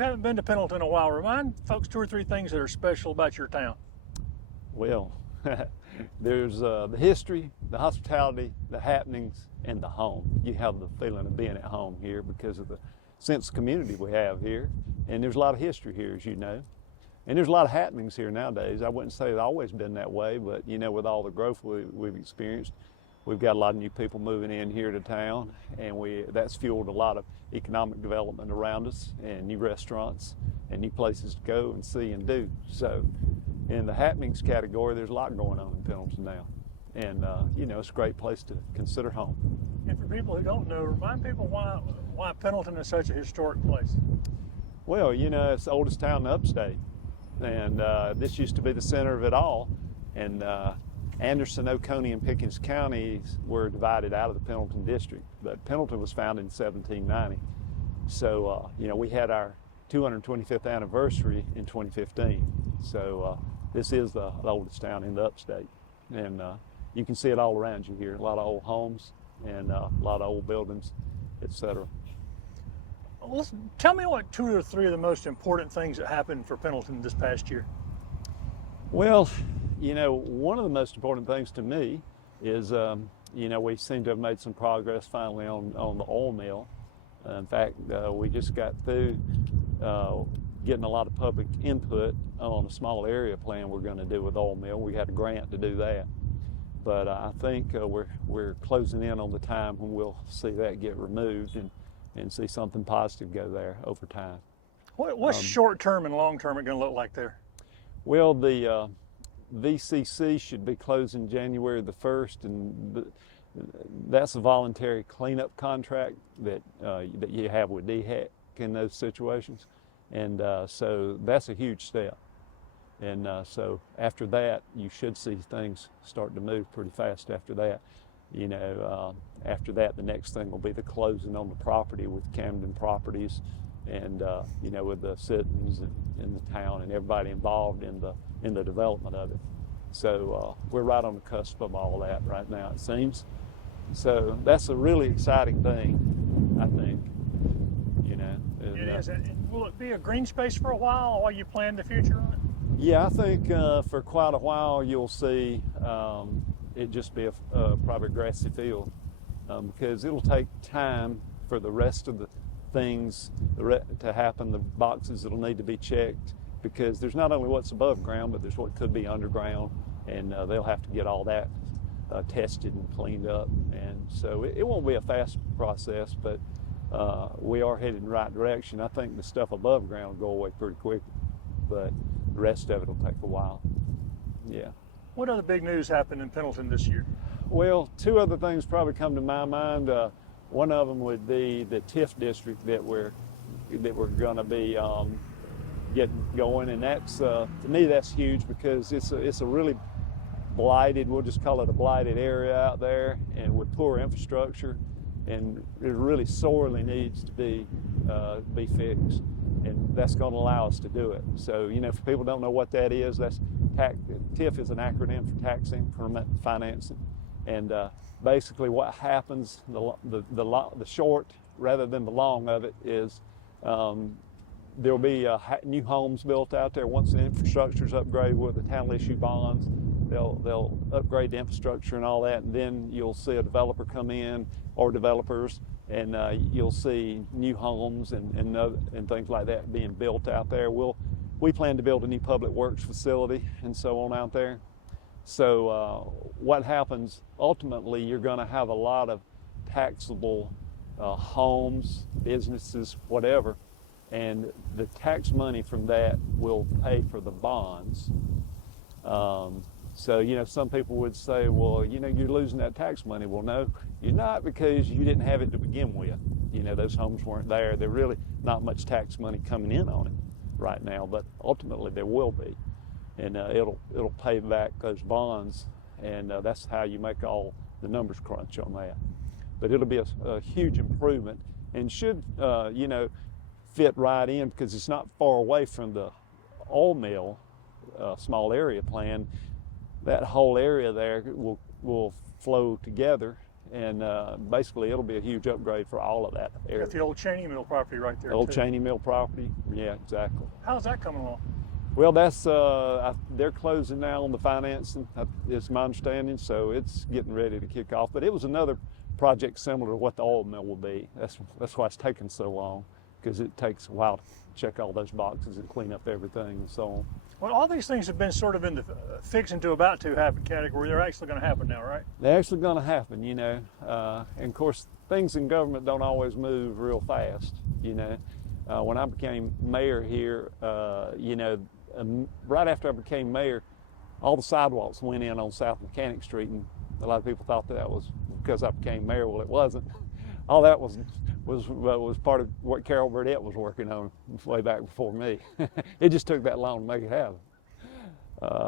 haven't been to Pendleton in a while, remind folks two or three things that are special about your town. Well, there's the history, the hospitality, the happenings, and the home. You have the feeling of being at home here because of the sense of community we have here. And there's a lot of history here, as you know. And there's a lot of happenings here nowadays. I wouldn't say it's always been that way, but you know, with all the growth we've experienced, we've got a lot of new people moving in here to town, and that's fueled a lot of economic development around us, and new restaurants, and new places to go and see and do. So in the happenings category, there's a lot going on in Pendleton now. And you know, it's a great place to consider home. And for people who don't know, remind people why Pendleton is such a historic place. Well, you know, it's the oldest town in the upstate, and this used to be the center of it all. And Anderson, Oconee, and Pickens counties were divided out of the Pendleton district, but Pendleton was founded in 1790. So, you know, we had our 225th anniversary in 2015. So this is the oldest town in the upstate. And you can see it all around you here. A lot of old homes and a lot of old buildings, etc. Well, tell me what two or three of the most important things that happened for Pendleton this past year. Well, you know, one of the most important things to me is, you know, we seem to have made some progress finally on the oil mill. In fact, we just got through getting a lot of public input on a small area plan we're going to do with oil mill. We had a grant to do that. But I think we're closing in on the time when we'll see that get removed and see something positive go there over time. What's short-term and long-term it going to look like there? Well, the VCC should be closing January the 1st, and that's a voluntary cleanup contract that you have with DHEC in those situations. And so that's a huge step. And so after that, you should see things start to move pretty fast after that. You know, after that, the next thing will be the closing on the property with Camden Properties and, you know, with the citizens in the town and everybody involved in the development of it. So we're right on the cusp of all that right now, it seems. So that's a really exciting thing, I think, you know. And, it is. Will it be a green space for a while while you plan the future on it? Yeah, I think for quite a while you'll see it just be a probably grassy field because it'll take time for the rest of the things to happen, the boxes that'll need to be checked, because there's not only what's above ground, but there's what could be underground, and they'll have to get all that tested and cleaned up. And so it won't be a fast process, but we are headed in the right direction. I think the stuff above ground will go away pretty quick, but the rest of it will take a while. Yeah. What other big news happened in Pendleton this year? Well, two other things probably come to my mind. One of them would be the TIF district that we're going to be getting going, and that's to me that's huge because it's a really blighted, we'll just call it a blighted area out there, and with poor infrastructure, and it really sorely needs to be fixed, and that's going to allow us to do it. So, you know, if people don't know what that is, TIF is an acronym for Tax Increment Financing, and basically what happens, the short rather than the long of it is there'll be new homes built out there. Once the infrastructure is upgraded, with the town will issue bonds, they'll upgrade the infrastructure and all that, and then you'll see a developer come in, or developers, and you'll see new homes and things like that being built out there. We plan to build a new public works facility and so on out there. So what happens, ultimately, you're going to have a lot of taxable homes, businesses, whatever, and the tax money from that will pay for the bonds. So, you know, some people would say, well, you know, you're losing that tax money. Well, no, you're not, because you didn't have it to begin with. You know, those homes weren't there. There's really not much tax money coming in on it right now, but ultimately there will be. And it'll pay back those bonds, and that's how you make all the numbers crunch on that. But it'll be a huge improvement, and should, you know, fit right in, because it's not far away from the oil mill small area plan. That whole area there will flow together, and basically it'll be a huge upgrade for all of that area. Got the old Cheney Mill property right there. Old too. Cheney Mill property, yeah, exactly. How's that coming along? Well, that's they're closing now on the financing, is my understanding, so it's getting ready to kick off. But it was another project similar to what the oil mill will be. That's why it's taking so long, because it takes a while to check all those boxes and clean up everything and so on. Well, all these things have been sort of in the fixing to about to happen category. They're actually going to happen now, right? They're actually going to happen, you know. And of course, things in government don't always move real fast, you know. When I became mayor here, you know, right after I became mayor, all the sidewalks went in on South Mechanic Street, and a lot of people thought that was because I became mayor. Well, it wasn't. All that was part of what Carol Burdette was working on way back before me. It just took that long to make it happen.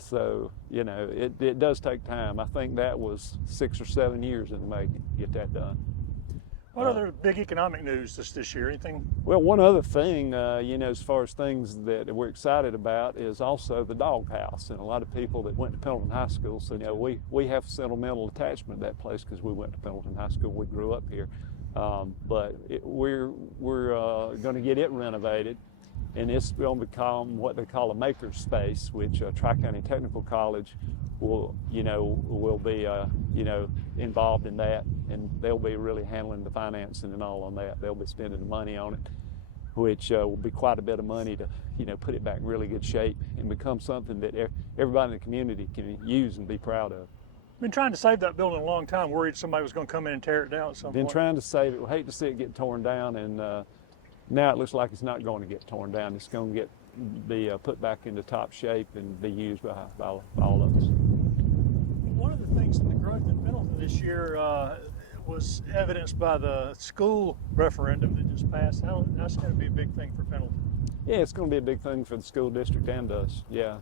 So, you know, it does take time. I think that was 6 or 7 years in the making to get that done. What other big economic news this year? Anything? Well, one other thing, you know, as far as things that we're excited about is also the doghouse. And a lot of people that went to Pendleton High School, so, you know, we have sentimental attachment to that place because we went to Pendleton High School. We grew up here. But we're going to get it renovated, and it's going to become what they call a maker space, which Tri-County Technical College will be involved in that, and they'll be really handling the financing and all on that. They'll be spending the money on it, which will be quite a bit of money to, you know, put it back in really good shape and become something that everybody in the community can use and be proud of. Been trying to save that building a long time, worried somebody was going to come in and tear it down at some Been point. trying to save it. We hate to see it get torn down, and now it looks like it's not going to get torn down. It's going to be put back into top shape and be used by all of us. One of the things in the growth in Pendleton this year was evidenced by the school referendum that just passed. That's going to be a big thing for Pendleton. Yeah, it's going to be a big thing for the school district and us, yeah.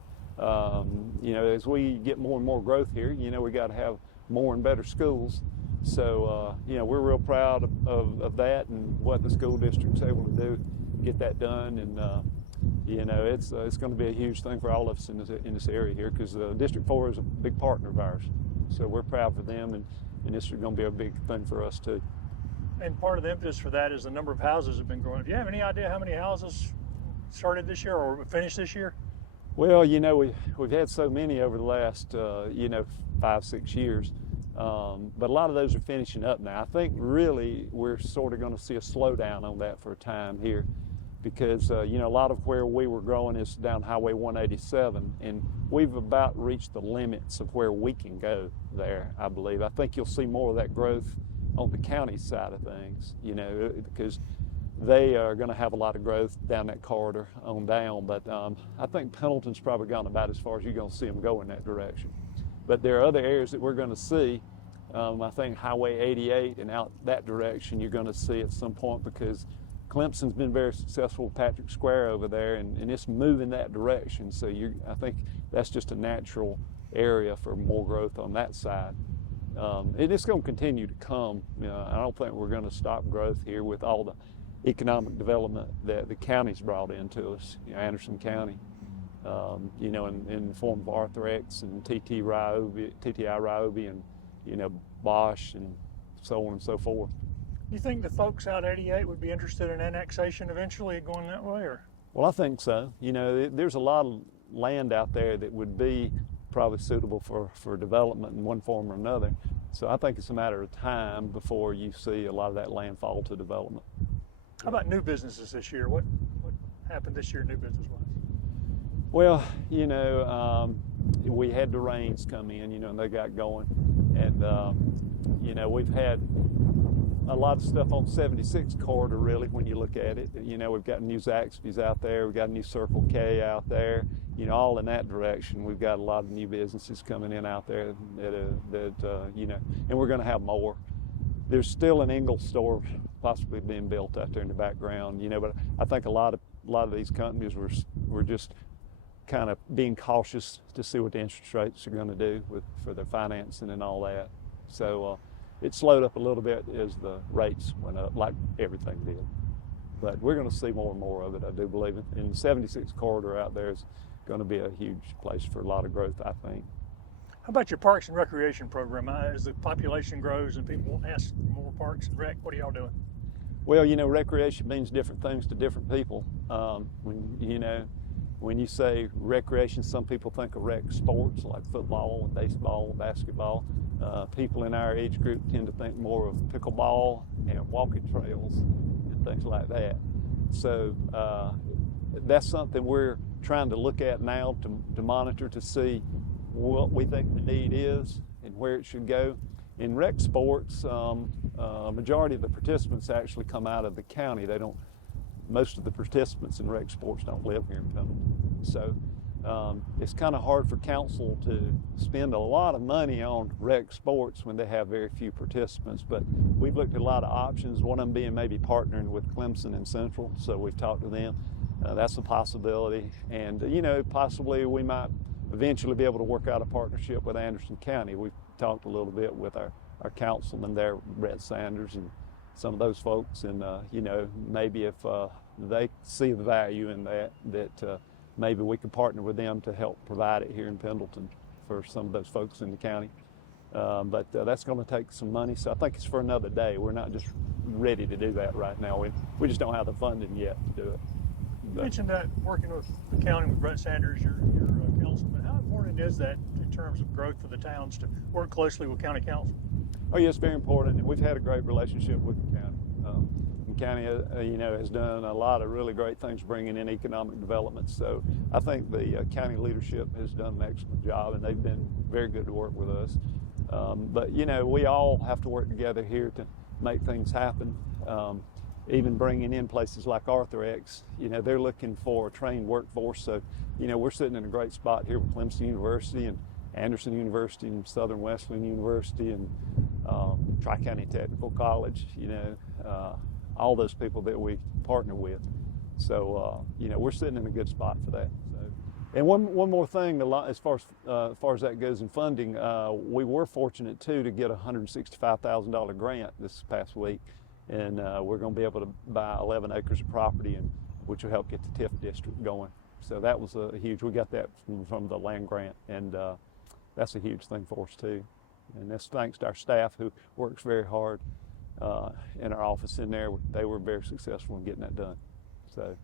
You know, as we get more and more growth here, you know, we got to have more and better schools. So, you know, we're real proud of that and what the school district's able to do, get that done. And, you know, it's going to be a huge thing for all of us in this area here, because District 4 is a big partner of ours. So we're proud for them, and this is going to be a big thing for us too. And part of the impetus for that is the number of houses have been growing. Do you have any idea how many houses started this year or finished this year? Well, you know, we've had so many over the last, you know, 5-6 years, but a lot of those are finishing up now. I think really we're sort of going to see a slowdown on that for a time here, because, you know, a lot of where we were growing is down Highway 187, and we've about reached the limits of where we can go there, I believe. I think you'll see more of that growth on the county side of things, you know, because they are going to have a lot of growth down that corridor on down, but I think Pendleton's probably gone about as far as you're going to see them go in that direction. But there are other areas that we're going to see. I think Highway 88 and out that direction you're going to see at some point, because Clemson's been very successful with Patrick Square over there, and it's moving that direction. So I think that's just a natural area for more growth on that side. It's going to continue to come. You know, I don't think we're going to stop growth here with all the economic development that the county's brought into us, you know, Anderson County, you know, in the form of Arthrex and TTI Ryobi and, you know, Bosch and so on and so forth. You think the folks out 88 would be interested in annexation eventually going that way, or? Well, I think so. You know, there's a lot of land out there that would be probably suitable for development in one form or another. So I think it's a matter of time before you see a lot of that land fall to development. How about new businesses this year? What happened this year new business-wise? Well, you know, we had the rains come in, you know, and they got going. And, you know, we've had a lot of stuff on 76 corridor, really, when you look at it. You know, we've got new Zaxby's out there. We've got a new Circle K out there. You know, all in that direction. We've got a lot of new businesses coming in out there that you know, and we're going to have more. There's still an Ingles store possibly being built out there in the background, you know, but I think a lot of these companies were just kind of being cautious to see what the interest rates are going to do for their financing and all that. So it slowed up a little bit as the rates went up, like everything did. But we're going to see more and more of it, I do believe. And the 76 corridor out there is going to be a huge place for a lot of growth, I think. How about your parks and recreation program? As the population grows and people ask for more parks and rec, what are y'all doing? Well, recreation means different things to different people. When you say recreation, some people think of rec sports like football, baseball, basketball. People in our age group tend to think more of pickleball and walking trails and things like that. So that's something we're trying to look at now to monitor to see what we think the need is and where it should go. In rec sports, majority of the participants actually come out of the county. Most of the participants in rec sports don't live here in Pendleton. So it's kind of hard for council to spend a lot of money on rec sports when they have very few participants. But we've looked at a lot of options, one of them being maybe partnering with Clemson and Central. So we've talked to them. That's a possibility. And, possibly we might eventually be able to work out a partnership with Anderson County. We've talked a little bit with our councilman there, Brett Sanders, and some of those folks. And, maybe if they see the value in that maybe we could partner with them to help provide it here in Pendleton for some of those folks in the county. But that's going to take some money, so I think it's for another day. We're not just ready to do that right now. We just don't have the funding yet to do it. You mentioned that working with the county, with Brett Sanders, your councilman. How important is that in terms of growth for the towns to work closely with county council? Oh, yes, very important. And we've had a great relationship with the county. The county, has done a lot of really great things bringing in economic development. So I think the county leadership has done an excellent job, and they've been very good to work with us. But, we all have to work together here to make things happen. Even bringing in places like Arthur-X, they're looking for a trained workforce. So, we're sitting in a great spot here with Clemson University and Anderson University and Southern Wesleyan University and Tri-County Technical College, all those people that we partner with. So, we're sitting in a good spot for that. So, and one more thing, as far as that goes in funding, we were fortunate too to get a $165,000 grant this past week. And we're going to be able to buy 11 acres of property, which will help get the TIF district going. So that was a huge. We got that from the land grant, and that's a huge thing for us too. And that's thanks to our staff who works very hard in our office in there. They were very successful in getting that done. So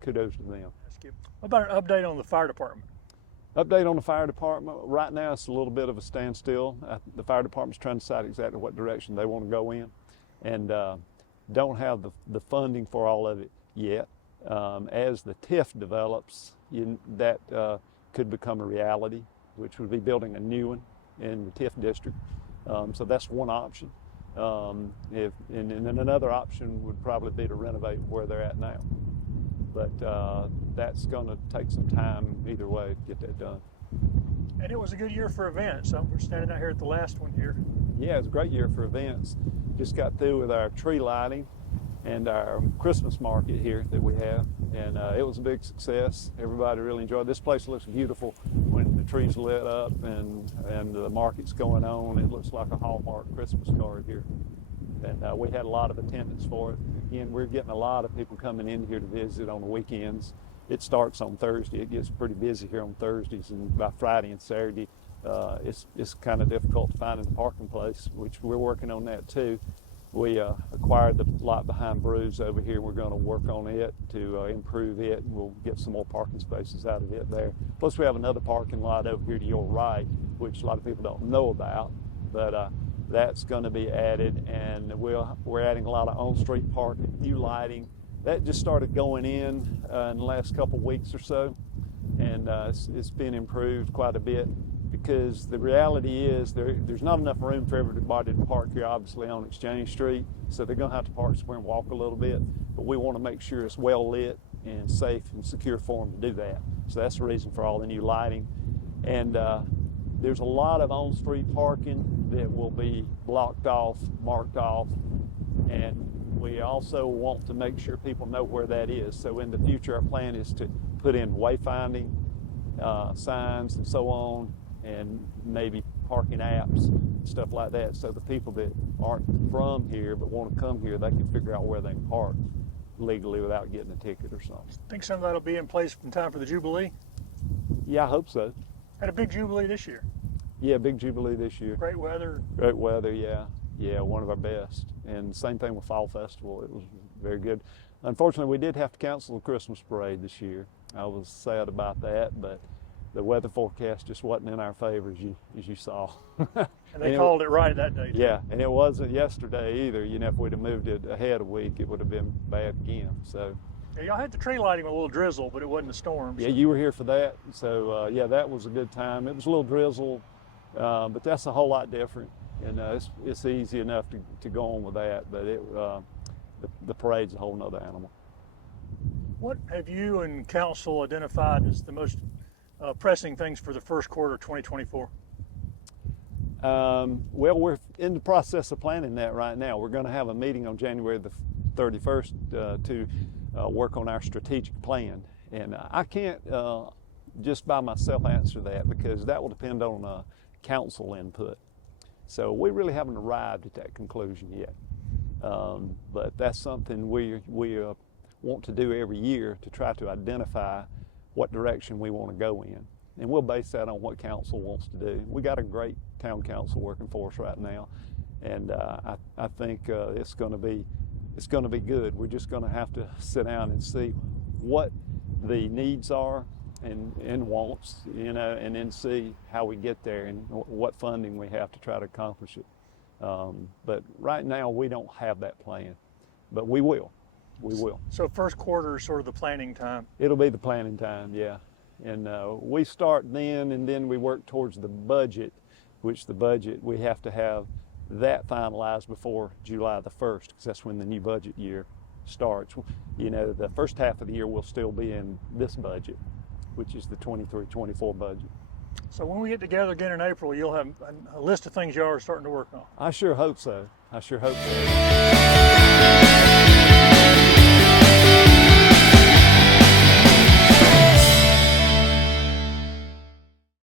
kudos to them. That's good. What about an update on the fire department? Update on the fire department. Right now, it's a little bit of a standstill. The fire department's trying to decide exactly what direction they want to go in, and don't have the funding for all of it yet. As the TIF develops, that could become a reality, which would be building a new one in the TIF district. So that's one option. And then another option would probably be to renovate where they're at now. But that's going to take some time either way to get that done. And it was a good year for events. We're standing out here at the last one here. Yeah, it was a great year for events. Just got through with our tree lighting and our Christmas market here that we have, and it was a big success. Everybody really enjoyed it. This place looks beautiful when the trees lit up and the market's going on. It looks like a Hallmark Christmas card here. And we had a lot of attendance for it. Again, we're getting a lot of people coming in here to visit on the weekends. It starts on Thursday. It gets pretty busy here on Thursdays, and by Friday and Saturday, it's kind of difficult to find a parking place, which we're working on that too. We acquired the lot behind Brews over here. We're going to work on it to improve it, and we'll get some more parking spaces out of it there. Plus, we have another parking lot over here to your right, which a lot of people don't know about, but that's going to be added, and we're adding a lot of on-street parking, new lighting. That just started going in the last couple weeks or so, and it's been improved quite a bit, because the reality is there's not enough room for everybody to park here, obviously, on Exchange Street, so they're going to have to park somewhere and walk a little bit, but we want to make sure it's well lit and safe and secure for them to do that. So that's the reason for all the new lighting. And there's a lot of on-street parking that will be blocked off, marked off, and we also want to make sure people know where that is. So in the future, our plan is to put in wayfinding signs and so on, and maybe parking apps, stuff like that, so the people that aren't from here but want to come here, they can figure out where they can park legally without getting a ticket or something. Think some of that'll be in place in time for the Jubilee? Yeah, I hope so. Had a big Jubilee this year. Yeah, big Jubilee this year. Great weather. Great weather, yeah. Yeah, one of our best. And same thing with Fall Festival. It was very good. Unfortunately, we did have to cancel the Christmas parade this year. I was sad about that, but the weather forecast just wasn't in our favor, as you saw. And they called it right that day, too. Yeah, and it wasn't yesterday either. You know, if we'd have moved it ahead a week, it would have been bad again. So. Yeah, y'all had the tree lighting with a little drizzle, but it wasn't a storm. Yeah, you were here for that. So, yeah, that was a good time. It was a little drizzle, but that's a whole lot different. And it's easy enough to go on with that, but the parade's a whole nother animal. What have you and council identified as the most pressing things for the first quarter of 2024? Well, we're in the process of planning that right now. We're going to have a meeting on January the 31st to work on our strategic plan. And I can't just by myself answer that, because that will depend on council input. So we really haven't arrived at that conclusion yet. But that's something we want to do every year, to try to identify what direction we want to go in. And we'll base that on what council wants to do. We got a great town council working for us right now, and I think it's going to be good. We're just going to have to sit down and see what the needs are and wants, you know, and then see how we get there and what funding we have to try to accomplish it. But right now we don't have that plan, but we will. We will. So first quarter is sort of the planning time. It'll be the planning time, yeah. And we start then, and then we work towards the budget, which the budget, we have to have that finalized before July the 1st, because that's when the new budget year starts. You know, the first half of the year will still be in this budget, which is the 23-24 budget. So when we get together again in April, you'll have a list of things y'all are starting to work on. I sure hope so. I sure hope so.